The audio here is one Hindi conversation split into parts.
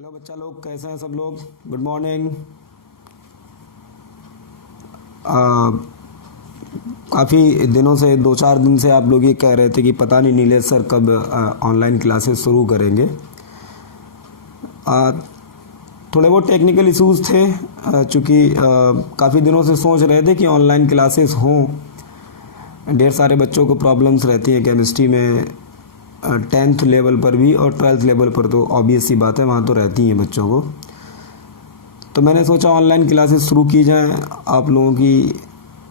हेलो बच्चा लोग, कैसे हैं सब लोग? Good morning. काफ़ी दिनों से 2-4 दिन से आप लोग ये कह रहे थे कि पता नहीं नीलेश सर कब ऑनलाइन क्लासेस शुरू करेंगे। थोड़े बहुत टेक्निकल इश्यूज थे, चूँकि काफ़ी दिनों से सोच रहे थे कि ऑनलाइन क्लासेस हों। ढेर सारे बच्चों को प्रॉब्लम्स रहती हैं केमिस्ट्री में, 10th लेवल पर भी और 12th लेवल पर तो ऑब्वियस सी बात है, वहाँ तो रहती हैं बच्चों को। तो मैंने सोचा ऑनलाइन क्लासेस शुरू की जाएं, आप लोगों की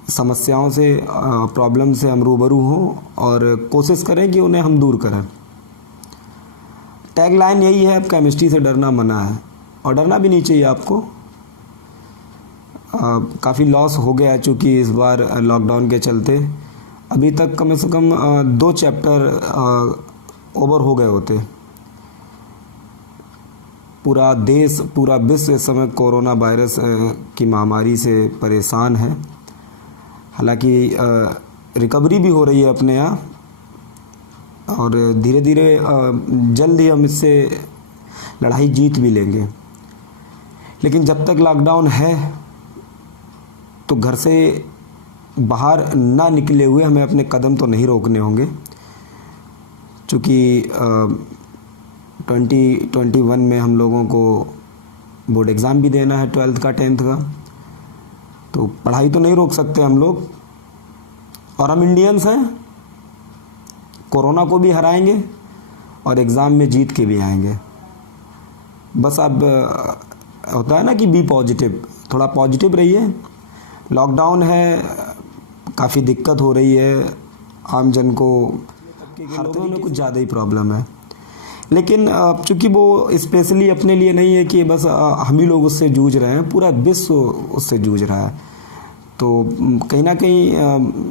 समस्याओं से, प्रॉब्लम से हम रूबरू हों और कोशिश करें कि उन्हें हम दूर करें। टैग लाइन यही है, अब केमिस्ट्री से डरना मना है और डरना भी नहीं चाहिए आपको। काफ़ी लॉस हो गया है चूँकि इस बार लॉकडाउन के चलते। अभी तक कम से कम 2 चैप्टर ओवर हो गए होते। पूरा देश, पूरा विश्व इस समय कोरोना वायरस की महामारी से परेशान है। हालांकि रिकवरी भी हो रही है अपने यहाँ और धीरे धीरे जल्द ही हम इससे लड़ाई जीत भी लेंगे। लेकिन जब तक लॉकडाउन है तो घर से बाहर ना निकले हुए हमें अपने कदम तो नहीं रोकने होंगे, क्योंकि 2021 में हम लोगों को बोर्ड एग्ज़ाम भी देना है, 12th का 10th का। तो पढ़ाई तो नहीं रोक सकते हम लोग, और हम इंडियंस हैं, कोरोना को भी हराएंगे और एग्ज़ाम में जीत के भी आएंगे। बस अब होता है ना कि बी पॉजिटिव, थोड़ा पॉजिटिव रहिए। लॉकडाउन है, काफ़ी दिक्कत हो रही है आम जन को, हर लोगों में कुछ ज़्यादा ही प्रॉब्लम है। लेकिन चूँकि वो स्पेशली अपने लिए नहीं है कि बस हम ही लोग उससे जूझ रहे हैं, पूरा विश्व उससे जूझ रहा है। तो कहीं ना कहीं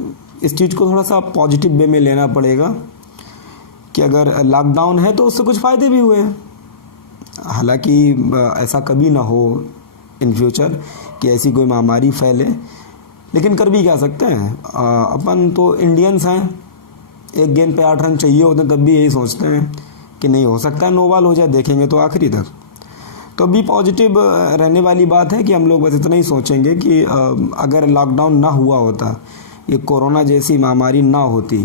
इस चीज़ को थोड़ा सा पॉजिटिव वे में लेना पड़ेगा कि अगर लॉकडाउन है तो उससे कुछ फ़ायदे भी हुए हैं। हालांकि ऐसा कभी ना हो इन फ्यूचर कि ऐसी कोई महामारी फैले, लेकिन कर भी क्या सकते हैं। अपन तो इंडियंस हैं, एक गेंद पे 8 रन चाहिए होते हैं तब भी यही सोचते हैं कि नहीं हो सकता है, नो बॉल हो जाए, देखेंगे तो आखिरी तक। तो भी पॉजिटिव रहने वाली बात है कि हम लोग बस इतना ही सोचेंगे कि अगर लॉकडाउन ना हुआ होता, ये कोरोना जैसी महामारी ना होती,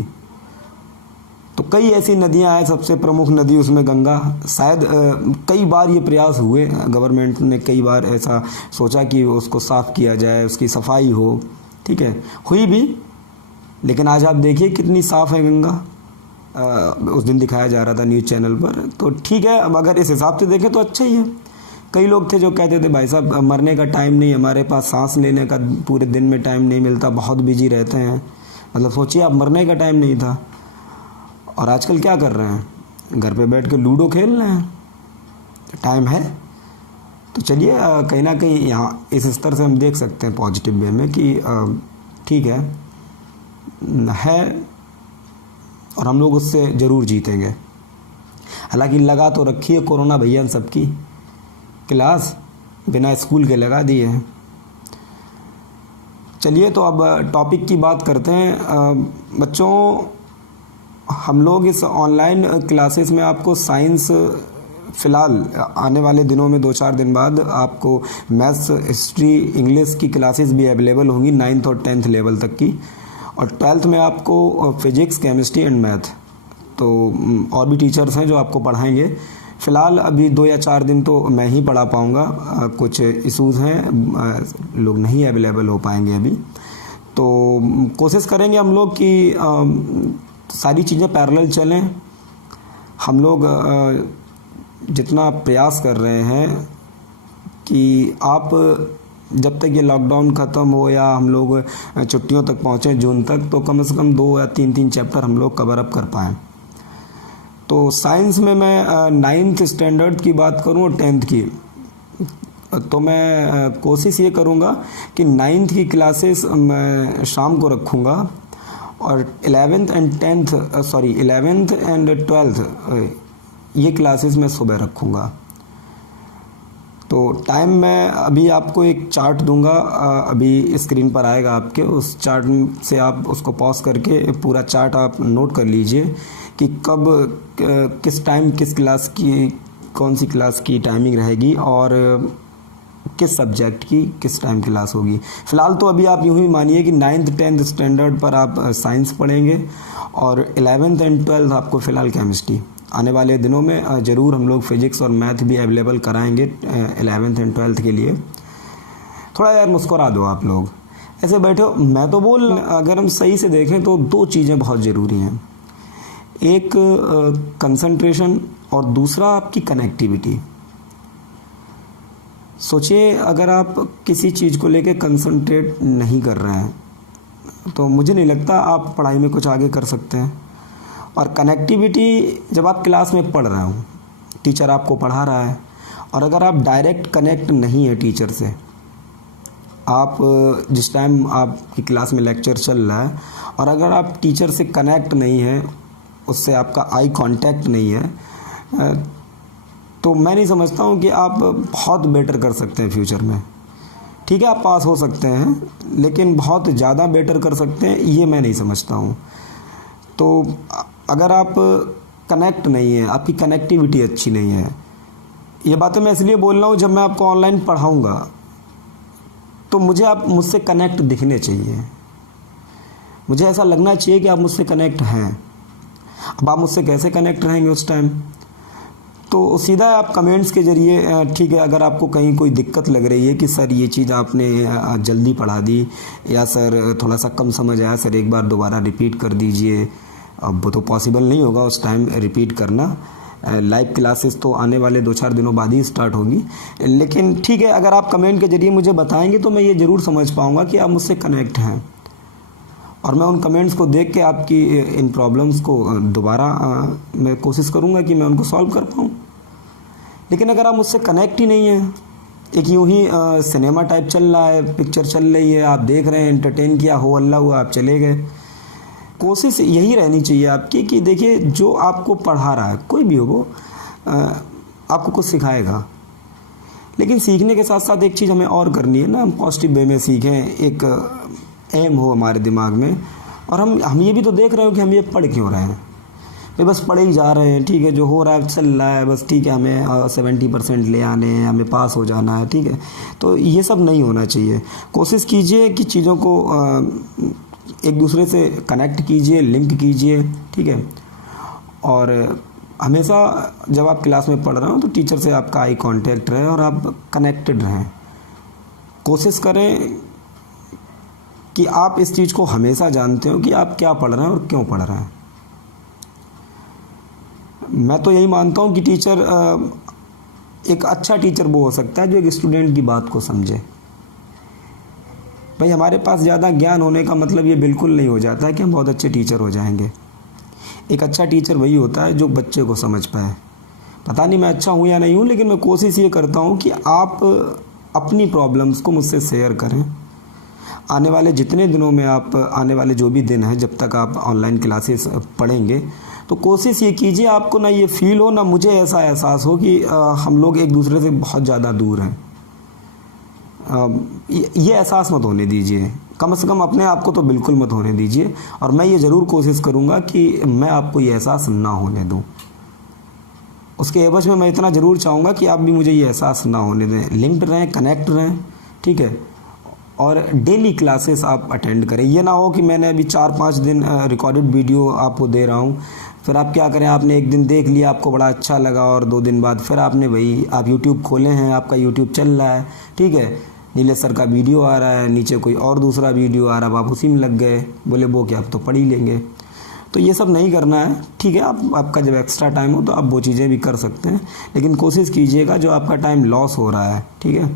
तो कई ऐसी नदियां हैं, सबसे प्रमुख नदी उसमें गंगा। शायद कई बार ये प्रयास हुए, गवर्नमेंट ने कई बार ऐसा सोचा कि उसको साफ़ किया जाए, उसकी सफाई हो, ठीक है, हुई भी। लेकिन आज आप देखिए कितनी साफ़ है गंगा। उस दिन दिखाया जा रहा था न्यूज़ चैनल पर। तो ठीक है, अब अगर इस हिसाब से देखें तो अच्छा ही है। कई लोग थे जो कहते थे भाई साहब मरने का टाइम नहीं, हमारे पास सांस लेने का पूरे दिन में टाइम नहीं मिलता, बहुत बिजी रहते हैं। मतलब सोचिए, अब मरने का टाइम नहीं था और आजकल क्या कर रहे हैं, घर पे बैठ के लूडो खेल रहे हैं। टाइम है तो चलिए, कहीं ना कहीं यहाँ इस स्तर से हम देख सकते हैं पॉजिटिव वे में कि ठीक है और हम लोग उससे ज़रूर जीतेंगे। हालांकि लगा तो रखी है कोरोना भैया इन सबकी क्लास, बिना स्कूल के लगा दिए हैं। चलिए, तो अब टॉपिक की बात करते हैं। बच्चों, हम लोग इस ऑनलाइन क्लासेस में आपको साइंस, फ़िलहाल आने वाले दिनों में 2-4 दिन बाद आपको मैथ्स, हिस्ट्री, इंग्लिश की क्लासेस भी अवेलेबल होंगी 9th और 10th लेवल तक की, और 12th में आपको फिजिक्स, केमिस्ट्री एंड मैथ। तो और भी टीचर्स हैं जो आपको पढ़ाएंगे। फ़िलहाल अभी 2 या 4 दिन तो मैं ही पढ़ा पाऊँगा, कुछ इश्यूज़ हैं, लोग नहीं अवेलेबल हो पाएंगे अभी। तो कोशिश करेंगे हम लोग कि सारी चीज़ें पैरेलल चलें। हम लोग जितना प्रयास कर रहे हैं कि आप जब तक ये लॉकडाउन ख़त्म हो या हम लोग छुट्टियों तक पहुँचें जून तक, तो कम से कम 2 या 3 चैप्टर हम लोग कवर अप कर पाएँ। तो साइंस में मैं 9th स्टैंडर्ड की बात करूं और 10th की, तो मैं कोशिश ये करूंगा कि 9th की क्लासेस मैं शाम को रखूंगा और 11th एंड 12th ये क्लासेस मैं सुबह रखूंगा। तो टाइम मैं अभी आपको एक चार्ट दूंगा, अभी स्क्रीन पर आएगा आपके, उस चार्ट से आप उसको पॉज करके पूरा चार्ट आप नोट कर लीजिए कि कब किस टाइम किस क्लास की कौन सी क्लास की टाइमिंग रहेगी और किस सब्जेक्ट की किस टाइम क्लास होगी। फ़िलहाल तो अभी आप यूँ ही मानिए कि 9th 10th स्टैंडर्ड पर आप साइंस पढ़ेंगे और 11th एंड 12th आपको फ़िलहाल केमिस्ट्री। आने वाले दिनों में ज़रूर हम लोग फिज़िक्स और मैथ भी अवेलेबल कराएंगे 11th एंड 12th के लिए। थोड़ा यार मुस्कुरा दो आप लोग, ऐसे बैठे हो। मैं तो बोल, अगर हम सही से देखें तो दो चीज़ें बहुत ज़रूरी हैं, एक कंसंट्रेशन और दूसरा आपकी कनेक्टिविटी। सोचिए अगर आप किसी चीज़ को लेके कंसंट्रेट नहीं कर रहे हैं तो मुझे नहीं लगता आप पढ़ाई में कुछ आगे कर सकते हैं। और कनेक्टिविटी, जब आप क्लास में पढ़ रहे हो, टीचर आपको पढ़ा रहा है और अगर आप डायरेक्ट कनेक्ट नहीं है टीचर से, आप जिस टाइम आपकी क्लास में लेक्चर चल रहा है और अगर आप टीचर से कनेक्ट नहीं है, उससे आपका आई कांटेक्ट नहीं है, तो मैं नहीं समझता हूँ कि आप बहुत बेटर कर सकते हैं फ्यूचर में। ठीक है, आप पास हो सकते हैं, लेकिन बहुत ज़्यादा बेटर कर सकते हैं ये मैं नहीं समझता हूँ। तो अगर आप कनेक्ट नहीं है, आपकी कनेक्टिविटी अच्छी नहीं है, ये बातें मैं इसलिए बोल रहा हूँ, जब मैं आपको ऑनलाइन पढ़ाऊँगा तो मुझे आप मुझसे कनेक्ट दिखने चाहिए, मुझे ऐसा लगना चाहिए कि आप मुझसे कनेक्ट हैं। अब आप मुझसे कैसे कनेक्ट रहेंगे उस टाइम, तो सीधा आप कमेंट्स के ज़रिए, ठीक है, अगर आपको कहीं कोई दिक्कत लग रही है कि सर ये चीज़ आपने जल्दी पढ़ा दी या सर थोड़ा सा कम समझ आया, सर एक बार दोबारा रिपीट कर दीजिए। अब वो तो पॉसिबल नहीं होगा उस टाइम रिपीट करना, लाइव क्लासेस तो आने वाले 2-4 दिनों बाद ही स्टार्ट होगी। लेकिन ठीक है, अगर आप कमेंट के ज़रिए मुझे बताएंगे तो मैं ये ज़रूर समझ पाऊँगा कि आप मुझसे कनेक्ट हैं और मैं उन कमेंट्स को देख के आपकी इन प्रॉब्लम्स को दोबारा मैं कोशिश करूँगा कि मैं उनको सॉल्व कर पाऊँ। लेकिन अगर आप मुझसे कनेक्ट ही नहीं है, एक यूँ ही सिनेमा टाइप चल रहा है, पिक्चर चल रही है, आप देख रहे हैं, एंटरटेन किया, हो अल्लाह हुआ, आप चले गए। कोशिश यही रहनी चाहिए आपकी कि देखिए, जो आपको पढ़ा रहा है, कोई भी हो वो, आपको कुछ सिखाएगा, लेकिन सीखने के साथ साथ एक चीज़ हमें और करनी है ना, हम पॉजिटिव वे में सीखें, एक एम हो हमारे दिमाग में। और हम ये भी तो देख रहे हो कि हम ये पढ़ क्यों रहे हैं भाई, बस पढ़े ही जा रहे हैं, ठीक है, जो हो रहा है चल रहा है, बस ठीक है, हमें 70% ले आने हैं, हमें पास हो जाना है, ठीक है। तो ये सब नहीं होना चाहिए। कोशिश कीजिए कि चीज़ों को एक दूसरे से कनेक्ट कीजिए, लिंक कीजिए, ठीक है। और हमेशा जब आप क्लास में पढ़ रहे हो तो टीचर से आपका आई कांटेक्ट रहे और आप कनेक्टेड रहें। कोशिश करें कि आप इस चीज़ को हमेशा जानते हो कि आप क्या पढ़ रहे हैं और क्यों पढ़ रहे हैं। मैं तो यही मानता हूँ कि टीचर, एक अच्छा टीचर वो हो सकता है जो एक स्टूडेंट की बात को समझे। भाई, हमारे पास ज़्यादा ज्ञान होने का मतलब ये बिल्कुल नहीं हो जाता है कि हम बहुत अच्छे टीचर हो जाएंगे। एक अच्छा टीचर वही होता है जो बच्चे को समझ पाए। पता नहीं मैं अच्छा हूँ या नहीं हूँ, लेकिन मैं कोशिश ये करता हूँ कि आप अपनी प्रॉब्लम्स को मुझसे शेयर करें। आने वाले जितने दिनों में, आप आने वाले जो भी दिन हैं, जब तक आप ऑनलाइन क्लासेस पढ़ेंगे, तो कोशिश ये कीजिए आपको ना ये फील हो, ना मुझे ऐसा एहसास हो कि हम लोग एक दूसरे से बहुत ज़्यादा दूर हैं। ये एहसास मत होने दीजिए, कम से कम अपने आप को तो बिल्कुल मत होने दीजिए। और मैं ये ज़रूर कोशिश करूँगा कि मैं आपको ये एहसास ना होने दूँ। उसके एवज में मैं इतना ज़रूर चाहूँगा कि आप भी मुझे ये एहसास ना होने दें। लिंक्ड रहें, कनेक्ट रहें, ठीक है। और डेली क्लासेस आप अटेंड करें। ये ना हो कि मैंने अभी 4-5 दिन रिकॉर्डेड वीडियो आपको दे रहा हूँ, फिर आप क्या करें, आपने एक दिन देख लिया, आपको बड़ा अच्छा लगा और 2 दिन बाद फिर आपने वही, आप यूट्यूब खोले हैं, आपका यूट्यूब चल रहा है, ठीक है, नीलेश सर का वीडियो आ रहा है, नीचे कोई और दूसरा वीडियो आ रहा है, आप उसी में लग गए, बोले वो क्या, आप तो पढ़ ही लेंगे। तो ये सब नहीं करना है, ठीक है। आपका जब एक्स्ट्रा टाइम हो तो आप वो चीज़ें भी कर सकते हैं, लेकिन कोशिश कीजिएगा जो आपका टाइम लॉस हो रहा है, ठीक है,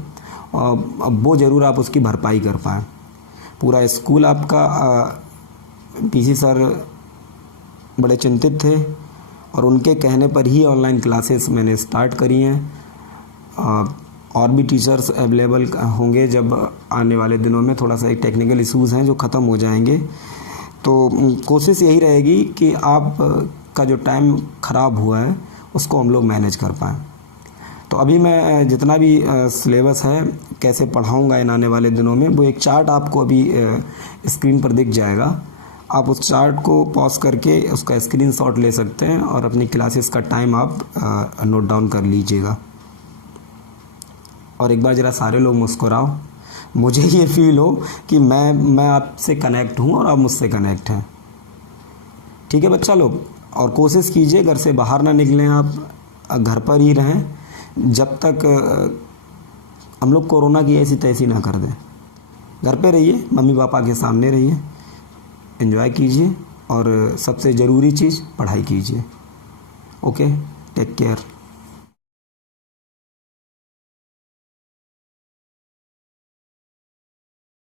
अब वो ज़रूर आप उसकी भरपाई कर पाएँ। पूरा स्कूल आपका, पीसी सर बड़े चिंतित थे और उनके कहने पर ही ऑनलाइन क्लासेस मैंने स्टार्ट करी हैं। और भी टीचर्स अवेलेबल होंगे जब आने वाले दिनों में। थोड़ा सा एक टेक्निकल इश्यूज़ हैं जो ख़त्म हो जाएंगे, तो कोशिश यही रहेगी कि आप का जो टाइम ख़राब हुआ है उसको हम लोग मैनेज कर पाएँ। तो अभी मैं जितना भी सिलेबस है, कैसे पढ़ाऊँगा इन आने वाले दिनों में, वो एक चार्ट आपको अभी स्क्रीन पर दिख जाएगा। आप उस चार्ट को पॉज करके उसका स्क्रीनशॉट ले सकते हैं और अपनी क्लासेस का टाइम आप नोट डाउन कर लीजिएगा। और एक बार ज़रा सारे लोग मुस्कुराओ, मुझे ये फील हो कि मैं आपसे कनेक्ट हूँ और आप मुझसे कनेक्ट हैं। ठीक है बच्चा लोग, और कोशिश कीजिए घर से बाहर ना निकलें, आप घर पर ही रहें जब तक हम लोग कोरोना की ऐसी तैसी ना कर दें। घर पे रहिए, मम्मी पापा के सामने रहिए, एंजॉय कीजिए और सबसे ज़रूरी चीज़ पढ़ाई कीजिए। Okay, take care.